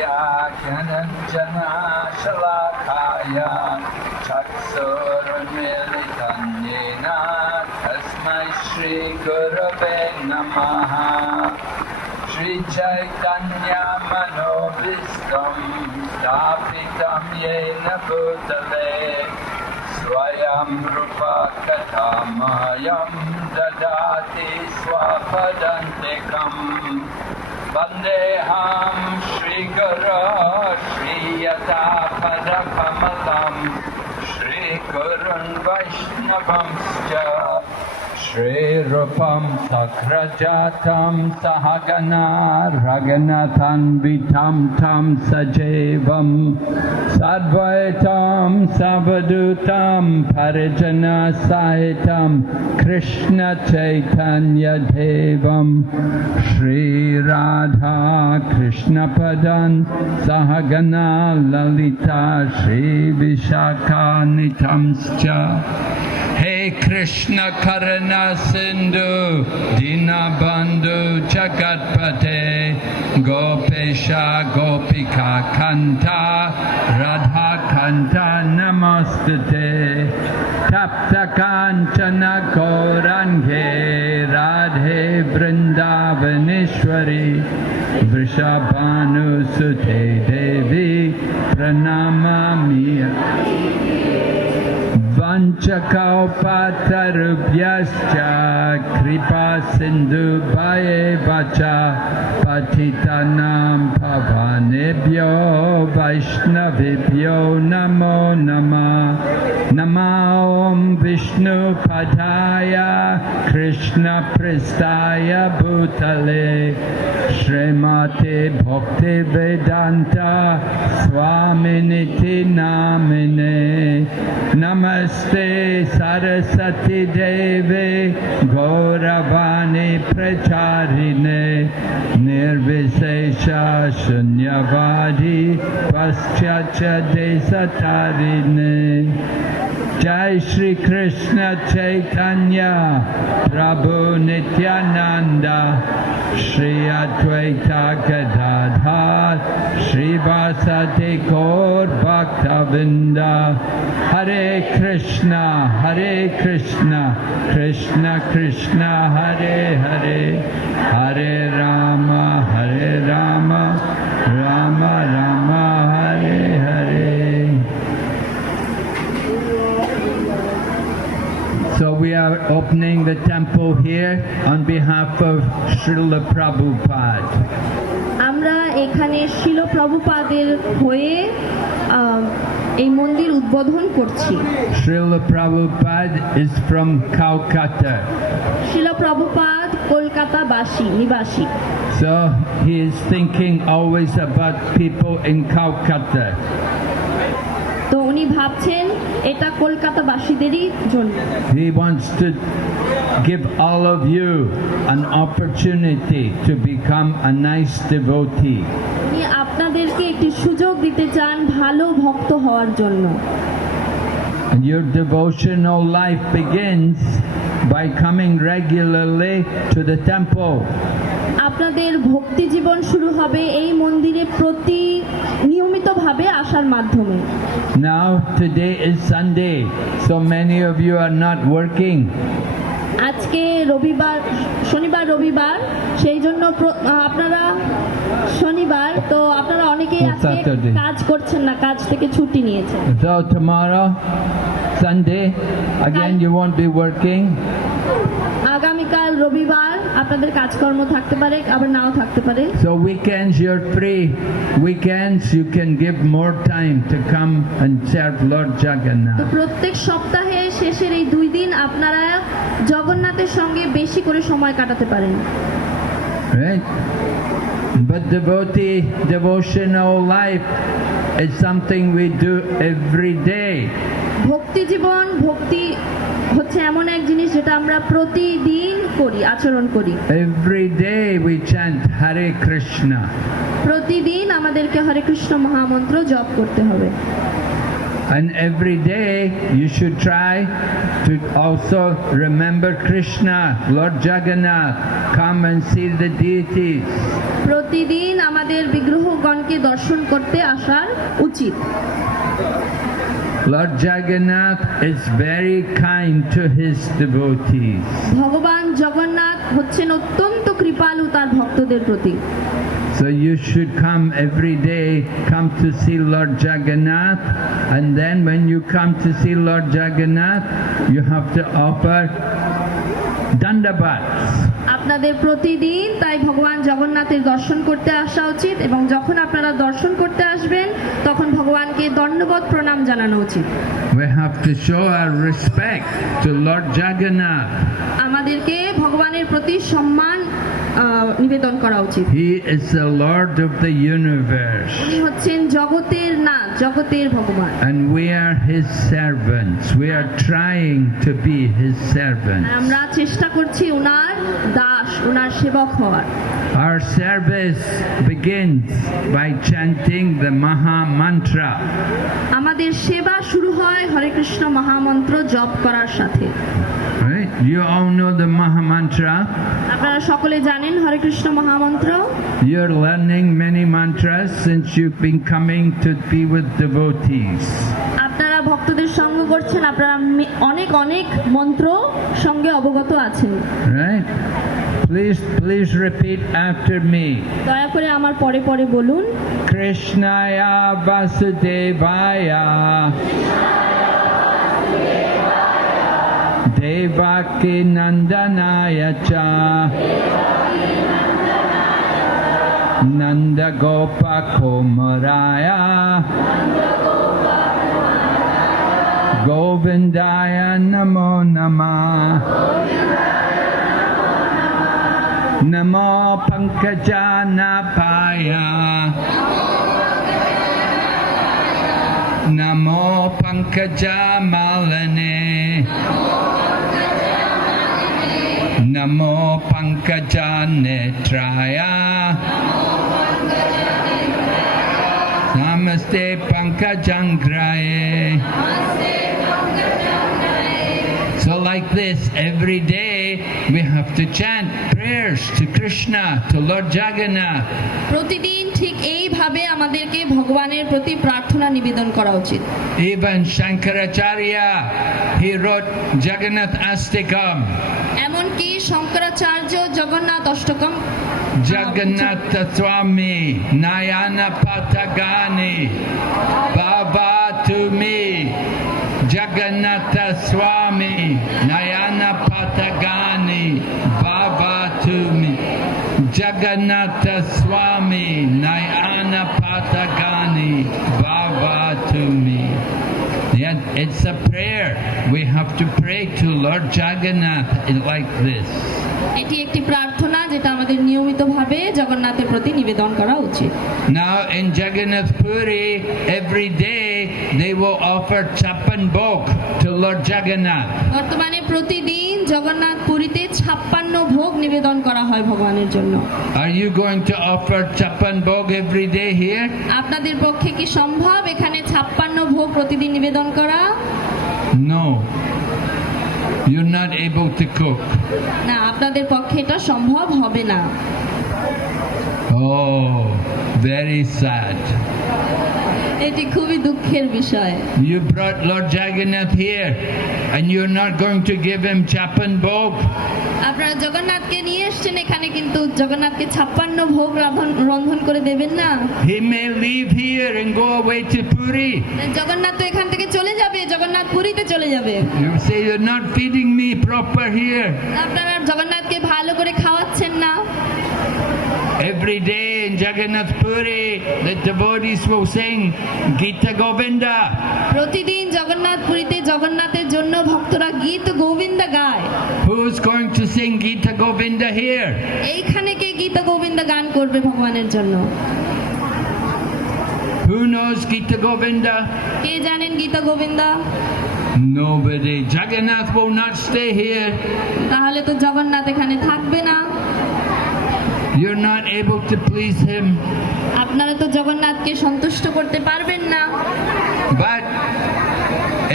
Vyakhyananjana Shalakaya Chaksurmilitam Yena Tasmai Shri Gurave Namaha Shri Chaitanya Manobhistam Stapitam Yena Bhutale Swayam Rupa Katamayam Dadati Swapadantikam Vandeham Shri Guru Shri Yata Padakamalam Shri Gurun Vaishnavamscha Shri Rupam Sakrajatam Sahagana Raganathan Vitam Tam Sajevam Sadvaitam Savadutam Parijana Sahitam Krishna Chaitanya Devam Shri Radha Krishna Padan Sahagana Lalita Shri Vishaka Nitamscha Hey Krishna Karana Sindhu Dinabandhu Jagatpate Gopesha Gopika Kanta Radha Kanta Namostate Tapta Kanchana Gaurange Radhe Vrindavaneshwari Vrishabhanu Sute Devi Pranamami Vanchakalpatarubhyascha kripa sindhu vacha patitanam pavanebhyo vaishnavibhyo namo namah Nama Om Vishnu Padaya Krishna Pristaya Bhutale Srimate Bhakti Vedanta Swaminiti Namine Namaste Saraswati Devi Gauravani Pracharine Nirvisesha Shunyavadi Paschatya Desatarine Jai Shri Krishna Chaitanya Prabhu Nityananda Shri Advaita Gadadhar Shri Vasati Gaur Bhaktavinda Hare Krishna Krishna Krishna Hare Hare Hare Rama Rama Rama Hare Hare. So we are opening the temple here on behalf of Srila Prabhupada. আমরা এখানে শিল প্রভুপাদের হয়ে এই মন্দির উদ্বোধন করছি। Srila Prabhupada is from Calcutta. শিল প্রভুপাদ কলকাতাবাসী নিবাসী। So he is thinking always about people in Calcutta. তো উনি ভাবছেন এটা কলকাতাবাসীদেরই জন্য। He wants to give all of you an opportunity to become a nice devotee. উনি আপনাদেরকে একটি সুযোগ দিতে চান ভালো ভক্ত হওয়ার জন্য। And your devotional life begins by coming regularly to the temple. আপনাদের ভক্তি জীবন শুরু হবে এই মন্দিরে প্রতি নিয়মিতভাবে আসার মাধ্যমে। Now today is Sunday, so many of you are not working. আজকে শনিবার রবিবার, সেই জন্য আপনারা শনিবার, তো আপনারা অনেকেই আজকে কাজ করছেন না, কাজ থেকে ছুটি নিয়েছেন। So tomorrow, Sunday, again you won't be working. আগামীকাল রবিবার আপনাদের কাজকর্ম থাকতে পারে, আবার নাও থাকতে পারে। So weekends you're free. Weekends you can give more time to come and serve Lord তো Jagannath. প্রত্যেক সপ্তাহে শেষের এই 2 দিন আপনারা জগন্নাথের সঙ্গে বেশি করে সময় কাটাতে পারেন। Right? But devotional life is something we do every day. ভক্তি জীবন, ভক্তি হচ্ছে এমন এক জিনিস যেটা আমরা প্রতিদিন করি, আচরণ করি। Every day we chant Hare Krishna. প্রতিদিন আমাদেরকে হরে কৃষ্ণ মহামন্ত্র জপ করতে হবে। And every day you should try to also remember Krishna, Lord Jagannath. Come and see the deities. প্রতিদিন আমাদের বিগ্রহগণকে দর্শন করতে আসার উচিত। Lord Jagannath is very kind to his devotees. ভগবান জগন্নাথ হচ্ছেন অত্যন্ত কৃপালু তার ভক্তদের প্রতি। So you should come every day, come to see Lord Jagannath, and then when you come to see Lord Jagannath, you have to offer dandavats. আপনাদের প্রতিদিন তাই ভগবান জগন্নাথের দর্শন করতে আসা উচিত, এবং যখন আপনারা দর্শন করতে আসবেন তখন ভগবানকে দণ্ডবত প্রণাম জানানো উচিত। We have to show our respect to Lord Jagannath. আমাদেরকে ভগবানের প্রতি সম্মান নিবেদন করা উচিত। He is the Lord of the universe. উনি হচ্ছেন জগতের নাথ, জগতের ভগবান। And we are his servants. We are trying to be his servants. আমরা চেষ্টা করছি উনার দাস, উনার সেবক হওয়ার। Our service begins by chanting the Maha Mantra. আমাদের সেবা শুরু হয় হরে কৃষ্ণ মহামন্ত্র জপ করার সাথে। Right? You all know the Maha Mantra. আপনারা সকলে জানেন হরে কৃষ্ণ মহামন্ত্র। You're learning many mantras since you've been coming to be with devotees. আপনারা ভক্তদের সঙ্গ করছেন, আপনারা অনেক অনেক মন্ত্র সঙ্গে অবগত আছেন। Right? Please repeat after me. দয়া করে আমার পরে পরে বলুন। Krishnaya Vasudevaya Devaki Nandanaya Cha Nanda Gopa Kumaraya Govindaya Namo Namah Namo Pankajanaphaya Namo Pankajamalane Namo Pankajanetraya Namaste Pankajangraye. So like this, every day we have to chant prayers to Krishna, to Lord Jagannath. প্রতিদিন ঠিক এইভাবে আমাদেরকে ভগবানের প্রতি প্রার্থনা নিবেদন করা উচিত। Even Shankaracharya, he wrote Jagannath Astikam. এমনকি Shankaracharya Jagannath অষ্টকম Jagannath Swami, Nayana Patagani, Baba to me. Jagannath Swami, Nayana Patagani, Baba to me. Jagannath Swami, Nayana Patagani, Baba to me. Yeah, it's a prayer. We have to pray to Lord Jagannath like this. এটি একটি প্রার্থনা যেটা আমাদের নিয়মিতভাবে জগন্নাথের প্রতি নিবেদন করা উচিত। Now in Jagannath Puri, every day they will offer Chappan Bhog to Lord Jagannath. বর্তমানে প্রতিদিন জগন্নাথ পুরীতে 56 ভোগ নিবেদন করা হয় ভগবানের জন্য। Are you going to offer Chappan Bhog every day here? আপনাদের পক্ষে কি সম্ভব এখানে 56 ভোগ প্রতিদিন নিবেদন করা? No. You're not able to cook. না, আপনাদের পক্ষে এটা সম্ভব হবে না। Oh, very sad. এটি খুবই দুঃখের বিষয়। You brought Lord Jagannath here and you're not going to give him Chappan Bhog. আপনারা জগন্নাথকে নিয়ে এসেছেন এখানে, কিন্তু জগন্নাথকে 56 ভোগ রন্ধন করে দেবেন না। He may leave here and go away to Puri. Jagannath তো এখান থেকে চলে যাবে, জগন্নাথ পুরীতে চলে যাবে। You say you're not feeding me proper here. আপনারা জগন্নাথকে ভালো করে খাওয়াচ্ছেন না। Every day in Jagannath Puri, the devotees will sing Gita Govinda. প্রতিদিন জগন্নাথ পুরীতে জগন্নাথের জন্য ভক্তরা গীত গোবিন্দ গায়। Who's going to sing Gita Govinda here? এইখানে কে গীত গোবিন্দ গান করবে ভগবানের জন্য? Who knows Gita Govinda? কে জানেন গীত Govinda? Nobody. Jagannath will not stay here. তাহলে তো জগন্নাথ এখানে থাকবে না। You're not able to please him. আপনারা তো জগন্নাথকে সন্তুষ্ট করতে পারবেন না। But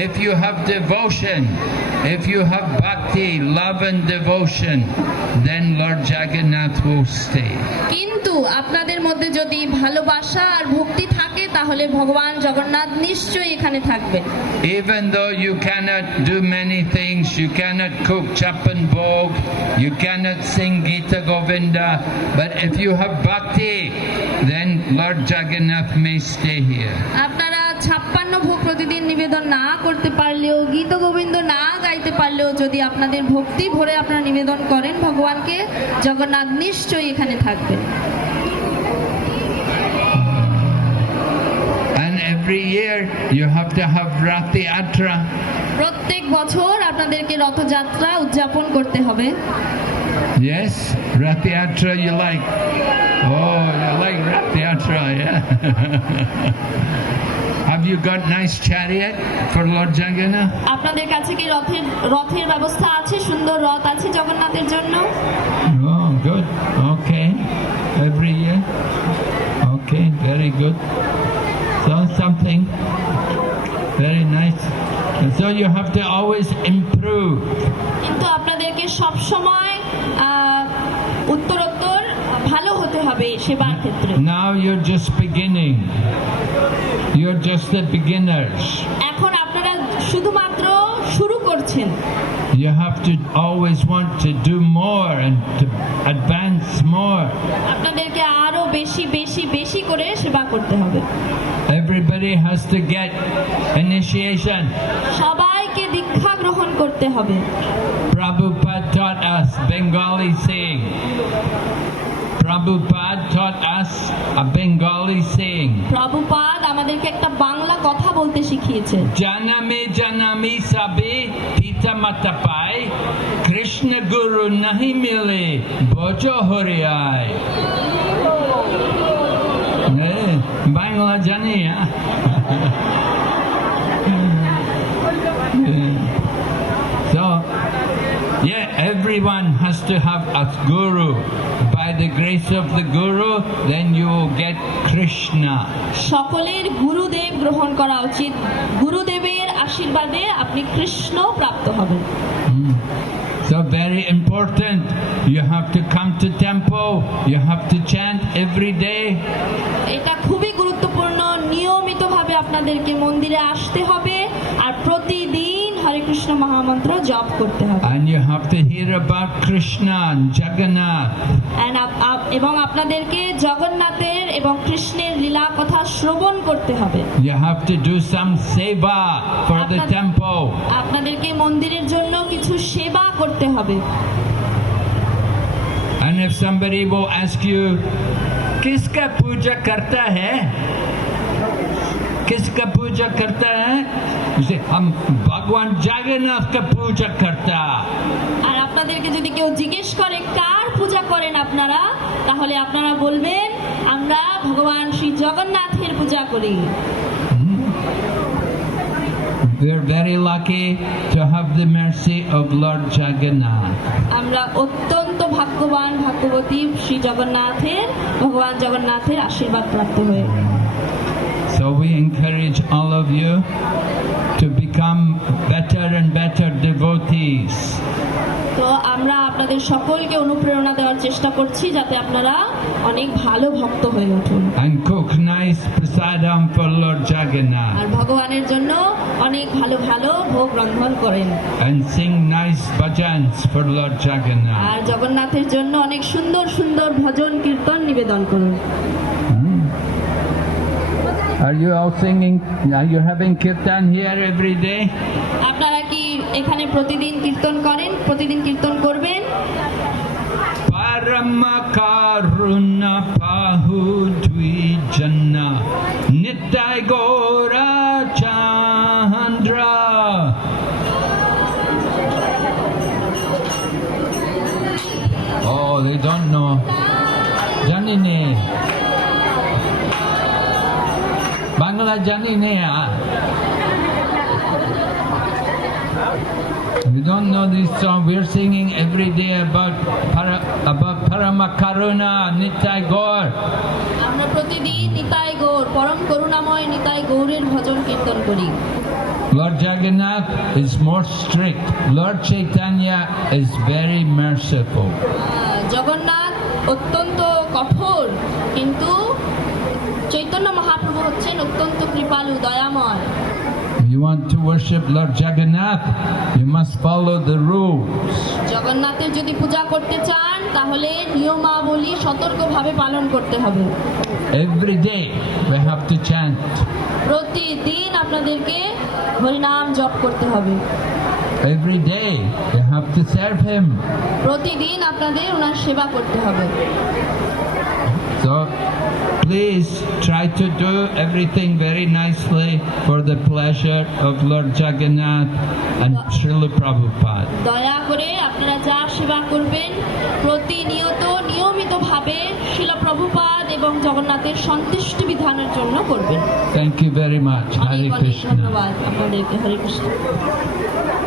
if you have devotion, if you have bhakti, love and devotion, then Lord Jagannath will stay. কিন্তু আপনাদের মধ্যে যদি ভালোবাসা আর ভক্তি থাকে তাহলে ভগবান জগন্নাথ নিশ্চয়ই এখানে থাকবেন। Even though you cannot do many things, you cannot cook chapan bhog, you cannot sing Gita Govinda, but if you have bhakti, then Lord Jagannath may stay here. আপনারা 56 ভোগ প্রতিদিন নিবেদন না করতে পারলেও, গীত গোবিন্দ না গাইতে পারলেও যদি আপনাদের ভক্তি ভরে আপনারা নিবেদন করেন ভগবানকে, জগন্নাথ নিশ্চয়ই এখানে থাকবেন। And every year you have to have Rath Yatra. প্রত্যেক বছর আপনাদেরকে রথযাত্রা উদযাপন করতে হবে। Yes, Rath Yatra you like. Oh, you like Rath Yatra, yeah. Have you got nice chariot for Lord Jagannath? আপনাদের কাছে কি রথের ব্যবস্থা আছে? সুন্দর রথ আছে জগন্নাথের জন্য? Oh, good. Okay. Every year? Okay, very good. So something very nice. And so you have to always improve. কিন্তু আপনাদেরকে সব সময় উত্তরোত্তর ভালো হতে হবে সেবার ক্ষেত্রে। Now you're just beginning. You're just the beginners. এখন আপনারা শুধুমাত্র শুরু করছেন। You have to always want to do more and to advance more. আপনাদেরকে আরো বেশি বেশি বেশি করে সেবা করতে হবে। Everybody has to get initiation. সবাইকে দীক্ষা গ্রহণ করতে হবে। Prabhupada taught us Bengali saying. Prabhupada taught us a Bengali saying. Prabhupada আমাদেরকে একটা বাংলা কথা বলতে শিখিয়েছে। Janame janami sabe pita mata pai, Krishna Guru nahi mile bojo hore aaye. Bangla jani ha. So, yeah, everyone has to have a guru. By the grace of the guru, then you will get Krishna. সকলের গুরুদেব গ্রহণ করা উচিত। গুরুদেবের আশীর্বাদে আপনি কৃষ্ণ প্রাপ্ত হবেন। So very important. You have to come to temple. You have to chant every day. এটা খুবই গুরুত্বপূর্ণ। নিয়মিতভাবে আপনাদেরকে মন্দিরে আসতে হবে আর প্রতিদিন হরে কৃষ্ণ মহামন্ত্র জপ করতে হবে। And you have to hear about Krishna and Jagannath. এবং আপনাদেরকে জগন্নাথের এবং কৃষ্ণের লীলা কথা শ্রবণ করতে হবে। You have to do some seva for the temple. আপনাদেরকে মন্দিরের জন্য কিছু সেবা করতে হবে। And if somebody will ask you, किसका पूजा करता है? किसका पूजा करता है? You say, हम भगवान जगन्नाथ का पूजा करता। আর আপনাদেরকে যদি কেউ জিজ্ঞেস করে কার পূজা করেন আপনারা, তাহলে আপনারা বলবেন আমরা ভগবান শ্রী জগন্নাথের পূজা করি। We are very lucky to have the mercy of Lord Jagannath. আমরা অত্যন্ত ভাগ্যবান ভাগ্যবতী শ্রী জগন্নাথের, ভগবান জগন্নাথের আশীর্বাদ প্রাপ্ত হয়ে। So we encourage all of you to become better and better devotees. তো আমরা আপনাদের সকলকে অনুপ্রেরণা দেওয়ার চেষ্টা করছি যাতে আপনারা অনেক ভালো ভক্ত হয়ে উঠুন। And cook nice prasadam for Lord Jagannath. আর ভগবানের জন্য অনেক ভালো ভালো ভোগ রন্ধন করেন। And sing nice bhajans for Lord Jagannath. আর জগন্নাথের জন্য অনেক সুন্দর সুন্দর ভজন কীর্তন নিবেদন করুন। Are you all singing? Are you having kirtan here every day? আপনারা কি এখানে প্রতিদিন কীর্তন করেন? প্রতিদিন কীর্তন করবেন? Parama karuna pahu dvijanna Nitai Gora Chandra. Oh, they don't know. Janine. Bangla Janine. We don't know this song. We're singing every day about Paramakaruna Nitai Gaur. আমরা প্রতিদিন নিতাই গৌর, পরম করুণাময় নিতাই গৌরের ভজন কীর্তন করি। Lord Jagannath is more strict. Lord Chaitanya is very merciful. Jagannath অত্যন্ত কঠোর, কিন্তু চৈতন্য মহাপ্রভু হচ্ছেন অত্যন্ত কৃপালু, দয়াময়। You want to worship Lord Jagannath, you must follow the rules. জগন্নাথের যদি পূজা করতে চান তাহলে নিয়মাবলী সতর্কভাবে পালন করতে হবে। Every day we have to chant. প্রতিদিন আপনাদেরকে হরিনাম জপ করতে হবে। Every day you have to serve Him. প্রতিদিন আপনাদের ওনার সেবা করতে হবে। So please try to do everything very nicely for the pleasure of Lord Jagannath and Srila Prabhupada. দয়া করে আপনারা যা সেবা করবেন প্রতিনিয়ত নিয়মিতভাবে শিলা প্রভুপাদ এবং জগন্নাথের সন্তুষ্টি বিধানের জন্য করবেন। Thank you very much. অনেক Hare অনেক Krishna. ধন্যবাদ আপনাদেরকে। হরে কৃষ্ণ।